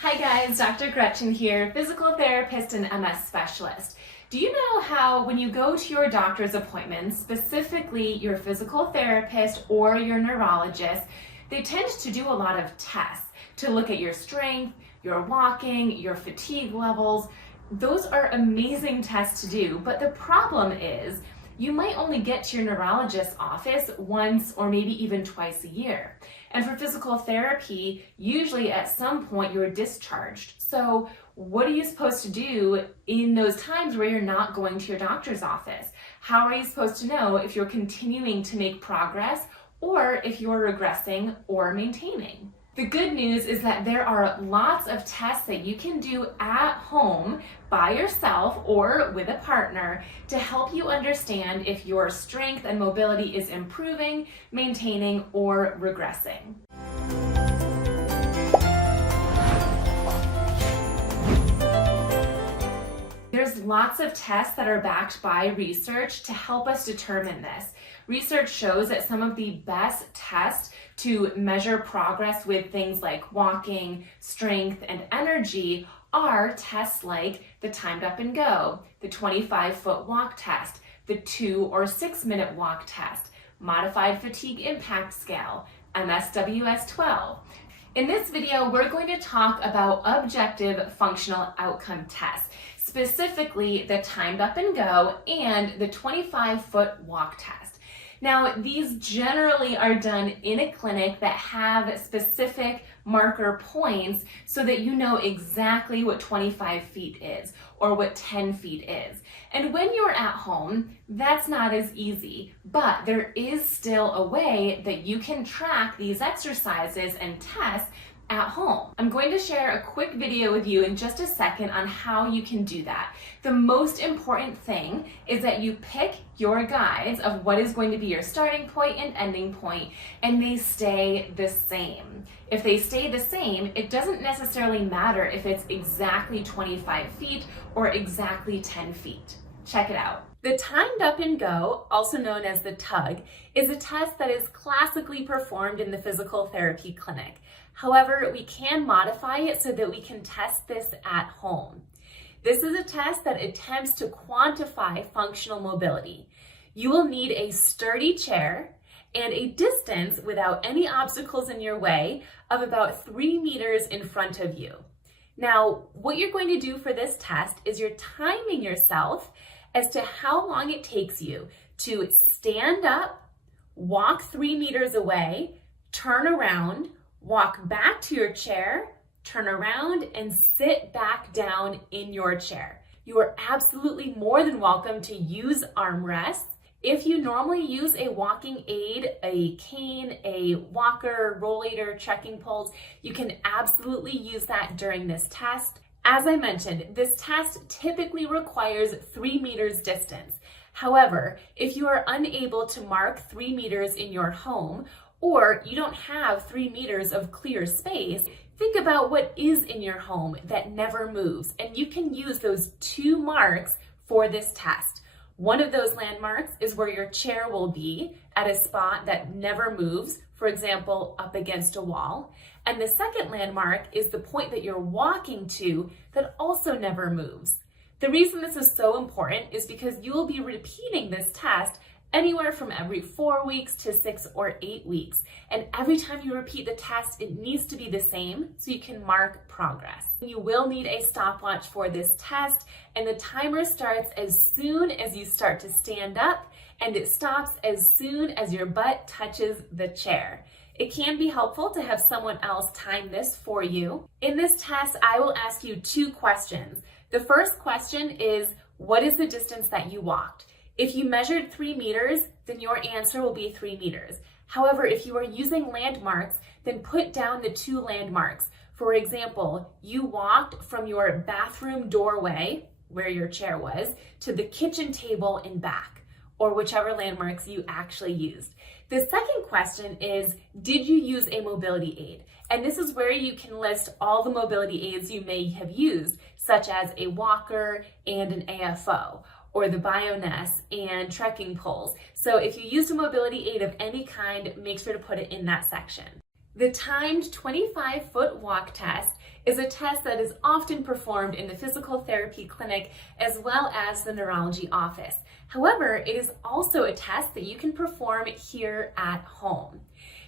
Hi guys, Dr. Gretchen here, physical therapist and MS specialist. Do you know how when you go to your doctor's appointments, specifically your physical therapist or your neurologist, they tend to do a lot of tests to look at your strength, your walking, your fatigue levels. Those are amazing tests to do, but the problem is you might only get to your neurologist's office once or maybe even twice a year. And for physical therapy, usually at some point you're discharged. So what are you supposed to do in those times where you're not going to your doctor's office? How are you supposed to know if you're continuing to make progress or if you're regressing or maintaining? The good news is that there are lots of tests that you can do at home by yourself or with a partner to help you understand if your strength and mobility is improving, maintaining, or regressing. There's lots of tests that are backed by research to help us determine this. Research shows that some of the best tests to measure progress with things like walking, strength, and energy are tests like the timed up and go, the 25-foot walk test, the 2 or 6 minute walk test, modified fatigue impact scale, MSWS-12. In this video, we're going to talk about objective functional outcome tests, specifically the timed up and go and the 25-foot walk test. Now, these generally are done in a clinic that have specific marker points so that you know exactly what 25 feet is or what 10 feet is. And when you're at home, that's not as easy, but there is still a way that you can track these exercises and tests at home. I'm going to share a quick video with you in just a second on how you can do that. The most important thing is that you pick your guides of what is going to be your starting point and ending point, and they stay the same. If they stay the same, it doesn't necessarily matter if it's exactly 25 feet or exactly 10 feet. Check it out. The timed up and go, also known as the tug, is a test that is classically performed in the physical therapy clinic. However, we can modify it so that we can test this at home. This is a test that attempts to quantify functional mobility. You will need a sturdy chair and a distance without any obstacles in your way of about 3 meters in front of you. Now, what you're going to do for this test is you're timing yourself as to how long it takes you to stand up, walk 3 meters away, turn around, walk back to your chair, turn around, and sit back down in your chair. You are absolutely more than welcome to use armrests. If you normally use a walking aid, a cane, a walker, rollator, trekking poles, you can absolutely use that during this test. As I mentioned, this test typically requires 3 meters distance. However, if you are unable to mark 3 meters in your home, or you don't have 3 meters of clear space, think about what is in your home that never moves, and you can use those 2 marks for this test. One of those landmarks is where your chair will be at a spot that never moves, for example, up against a wall. And the second landmark is the point that you're walking to that also never moves. The reason this is so important is because you will be repeating this test anywhere from every 4 weeks to 6 or 8 weeks. And every time you repeat the test, it needs to be the same so you can mark progress. You will need a stopwatch for this test, and the timer starts as soon as you start to stand up, and it stops as soon as your butt touches the chair. It can be helpful to have someone else time this for you. In this test, I will ask you 2 questions. The first question is, what is the distance that you walked? If you measured 3 meters, then your answer will be 3 meters. However, if you are using landmarks, then put down the 2 landmarks. For example, you walked from your bathroom doorway, where your chair was, to the kitchen table and back, or whichever landmarks you actually used. The second question is, did you use a mobility aid? And this is where you can list all the mobility aids you may have used, such as a walker and an AFO, or the Bioness and trekking poles. So if you used a mobility aid of any kind, make sure to put it in that section. The timed 25-foot walk test is a test that is often performed in the physical therapy clinic as well as the neurology office. However, it is also a test that you can perform here at home.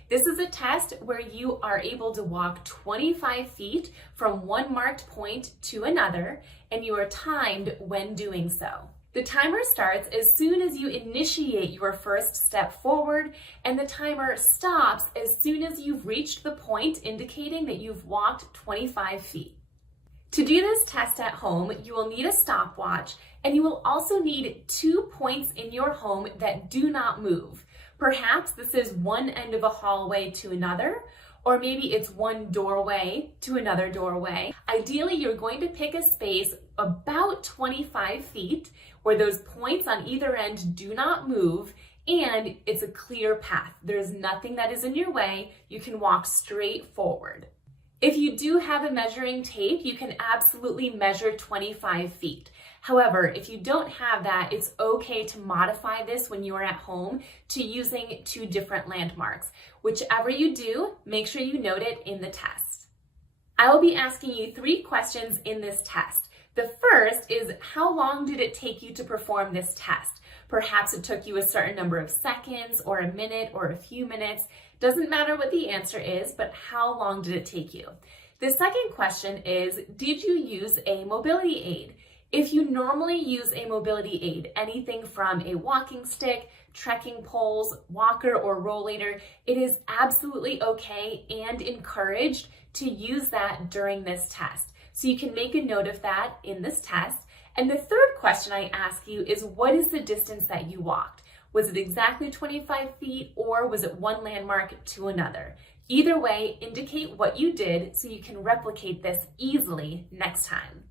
This is a test where you are able to walk 25 feet from one marked point to another, and you are timed when doing so. The timer starts as soon as you initiate your first step forward, and the timer stops as soon as you've reached the point indicating that you've walked 25 feet. To do this test at home, you will need a stopwatch, and you will also need 2 points in your home that do not move. Perhaps this is one end of a hallway to another, or maybe it's one doorway to another doorway. Ideally, you're going to pick a space about 25 feet where those points on either end do not move, and it's a clear path. There's nothing that is in your way. You can walk straight forward. If you do have a measuring tape, you can absolutely measure 25 feet. However, if you don't have that, it's okay to modify this when you are at home to using 2 different landmarks. Whichever you do, make sure you note it in the test. I will be asking you 3 questions in this test. The first is, how long did it take you to perform this test? Perhaps it took you a certain number of seconds or a minute or a few minutes. Doesn't matter what the answer is, but how long did it take you? The second question is, did you use a mobility aid? If you normally use a mobility aid, anything from a walking stick, trekking poles, walker, or rollator, it is absolutely okay and encouraged to use that during this test. So you can make a note of that in this test. And the third question I ask you is, what is the distance that you walked? Was it exactly 25 feet, or was it one landmark to another? Either way, indicate what you did so you can replicate this easily next time.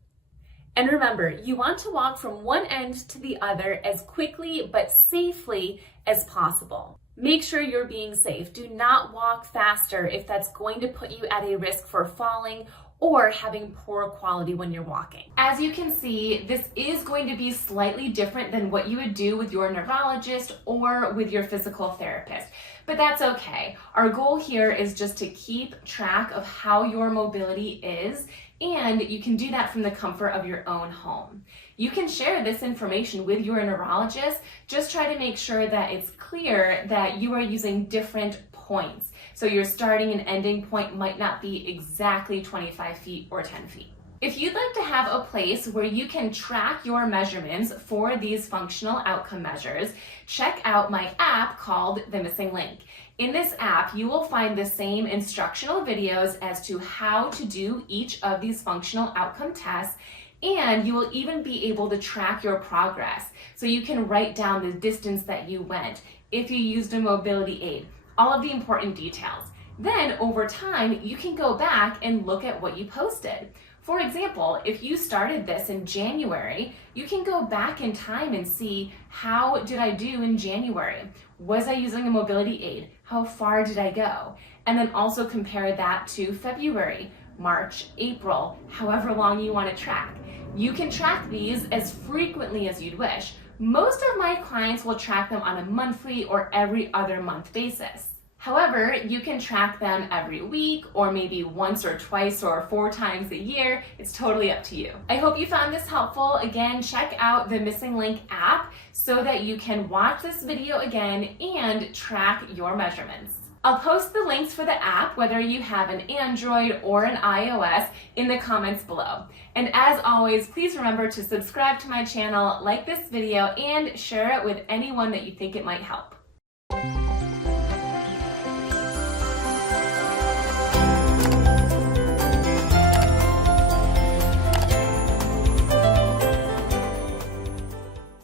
And remember, you want to walk from one end to the other as quickly but safely as possible. Make sure you're being safe. Do not walk faster if that's going to put you at a risk for falling or having poor quality when you're walking. As you can see, this is going to be slightly different than what you would do with your neurologist or with your physical therapist, but that's okay. Our goal here is just to keep track of how your mobility is, and you can do that from the comfort of your own home. You can share this information with your neurologist. Just try to make sure that it's clear that you are using different points. So your starting and ending point might not be exactly 25 feet or 10 feet. If you'd like to have a place where you can track your measurements for these functional outcome measures, check out my app called the MSing Link. In this app, you will find the same instructional videos as to how to do each of these functional outcome tests, and you will even be able to track your progress. So you can write down the distance that you went, if you used a mobility aid, all of the important details. Then over time, you can go back and look at what you posted. For example, if you started this in January, you can go back in time and see, how did I do in January? Was I using a mobility aid? How far did I go? And then also compare that to February, March, April, however long you want to track. You can track these as frequently as you'd wish. Most of my clients will track them on a monthly or every other month basis. However, you can track them every week, or maybe once or twice or 4 times a year. It's totally up to you. I hope you found this helpful. Again, check out the MSing Link app so that you can watch this video again and track your measurements. I'll post the links for the app, whether you have an Android or an iOS, in the comments below. And as always, please remember to subscribe to my channel, like this video, and share it with anyone that you think it might help.